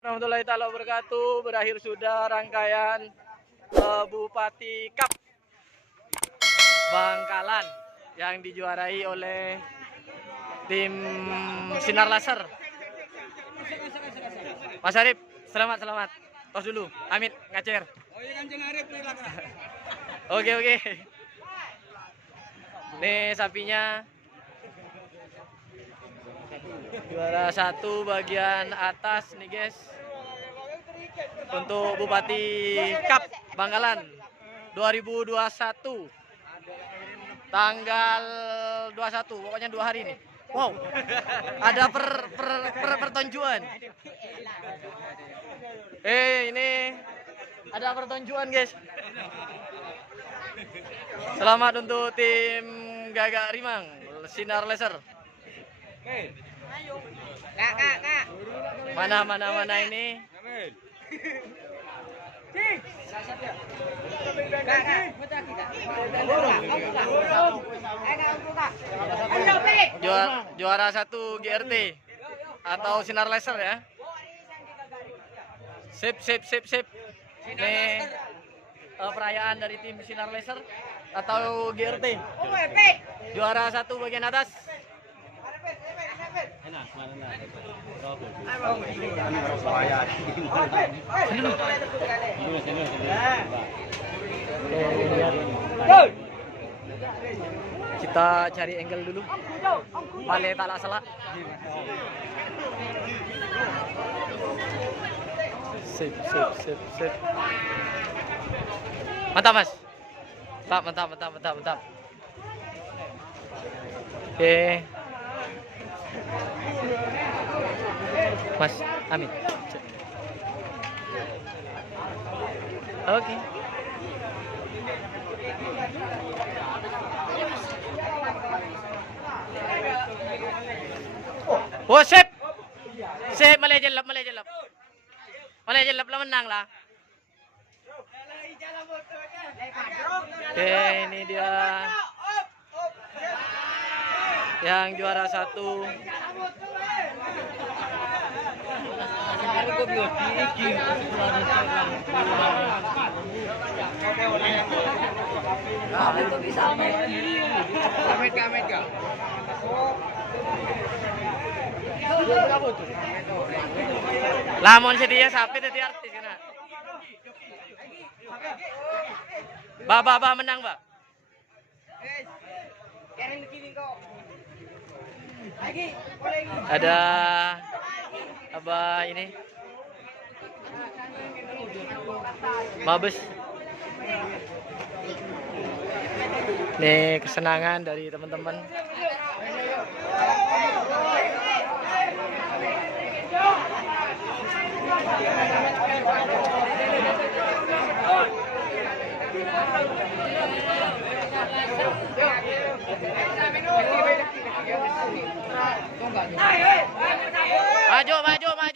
Warahmatullahi taala wabarakatuh. Berakhir sudah rangkaian Bupati Cup Bangkalan yang dijuarai oleh tim Sinar Laser. Mas Arif, selamat. Tos dulu. Amit ngacer. Oke. Nih sapinya. Juara 1 bagian atas nih guys. Untuk Bupati Cup Bangkalan 2021. Tanggal 21, pokoknya 2 hari nih. Wow. Ada pertonjuan. Ini ada pertonjuan guys. Selamat untuk tim Gagak Rimang Sinar Laser. Kak. Mana ini? Juara 1 GRT atau Sinar Laser ya. Sip. Ini perayaan dari tim Sinar Laser atau GRT. Juara 1 bagian atas. Kita cari angle dulu. Pale tak salah. Sip. Mantap mas. Mantap. Oke. Mas Amin. Oke. Oh, sip. Malay jalap lah menang lah. Oke, ini dia yang juara 1. Lamun sedia sapi tadi artis kena. Ba menang, Ba. Ada apa ini? Mabes. Nih kesenangan dari teman-teman.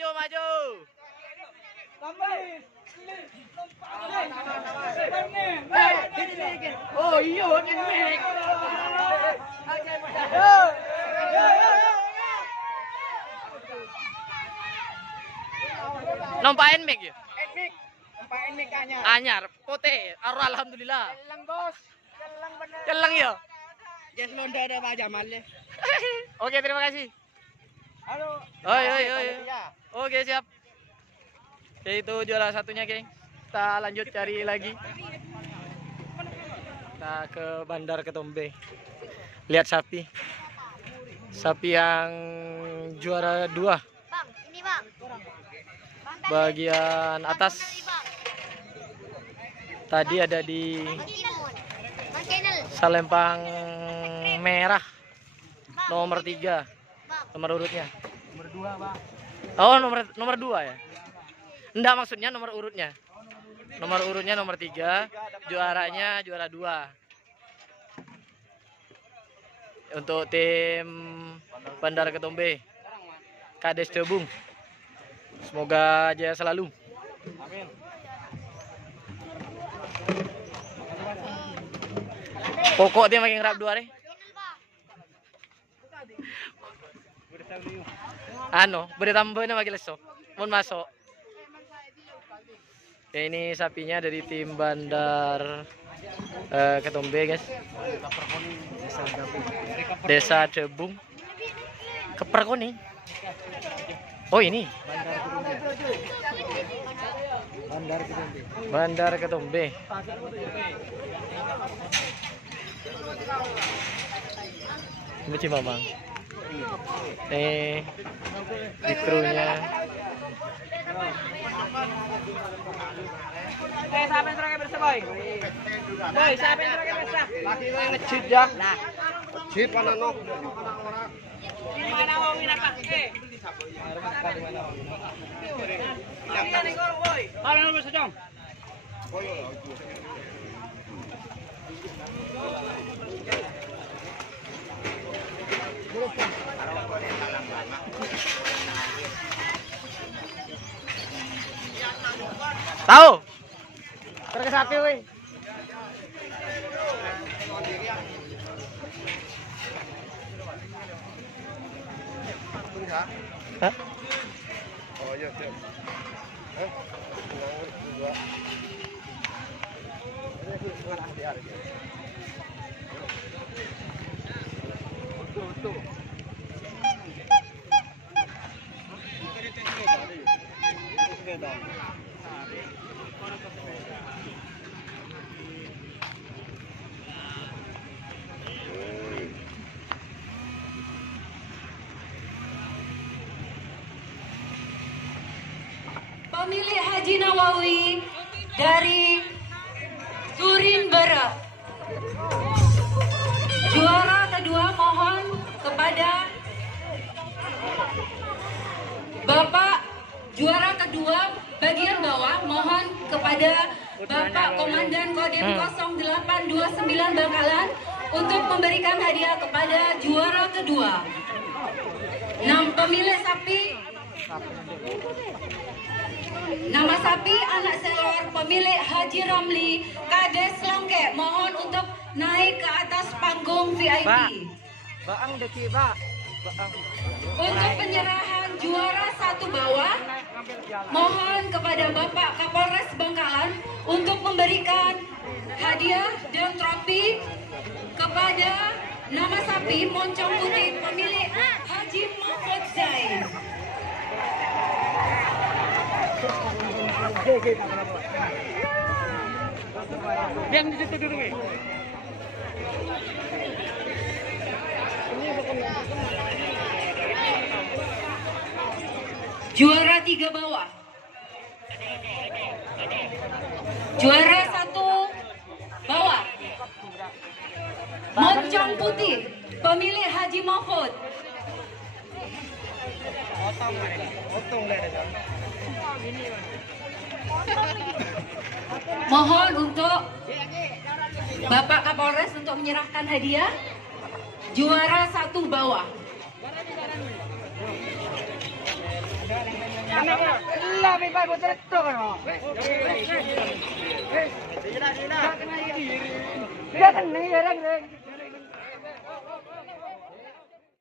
Maju. Oh iya, Nompain mic ya? Mic anyar, pote, alhamdulillah. Celang bos, celang bener. Celang ya? Yes, Londa ada Pak Jamal ya. Oke, terima kasih. Halo. Oi. Oke, siap. Oke, itu juara satunya, geng. Kita lanjut cari lagi. Kita ke Bandar Ketombe. Lihat sapi. Sapi yang juara 2. Bang, ini bang. Bagian atas. Tadi ada di Salempang Merah. Nomor 3. Nomor urutnya. Nomor 2, Bang. Oh, nomor 2 ya. Enggak, maksudnya nomor urutnya. Nomor urutnya nomor 3, juaranya juara 2. Untuk tim Bandar Ketombe, Kades Tebung. Semoga jaya selalu. Amin. Pokok dia makin rap 2 deh. Ano, boleh tambah na magilas so. Mun masuk. Ya, ini sapinya dari tim Bandar Ketombe, guys. Desa Debung. Keperkoni. Oh, ini. Bandar Ketombe. Ini Mamang. Di krunya. Siapa yang terakhir bersama? Boy, siapa yang terakhir bersama? Laki lo yang ngecit ya. Nah. Ngecit mana no? Ini mana mau win apa? Ini nih gol, boy. Mana lu bersama, Jom? Tahu? Terus sapi weh. Hah? Oh iya, siap. Hah? Dua. Ini ngarah di hari. Betul. Pemilik Haji Nawawi dari Surin Barat. Juara kedua mohon kepada Bapak juara kedua bagian bawah mohon kepada Bapak Komandan Kodim 0829 Bangkalan untuk memberikan hadiah kepada juara kedua. 6 pemilik sapi. Nama sapi anak selor pemilik Haji Ramli Kades Longke, mohon untuk naik ke atas panggung VIP. Baang deki, Pak. Untuk penyerahan juara satu bawah, mohon kepada Bapak Kapolres Bangkalan untuk memberikan hadiah dan trofi kepada nama sapi Moncong Putih pemilik Haji Mahfud Zain. Diam di situ dulu, weh. Juara 3 bawah. Juara 1 bawah. Moncong Putih pemilik Haji Mahfud. Mohon untuk Bapak Kapolres untuk menyerahkan hadiah juara 1 bawah. Lah, Pak, betul itu kan. Dia kena orang.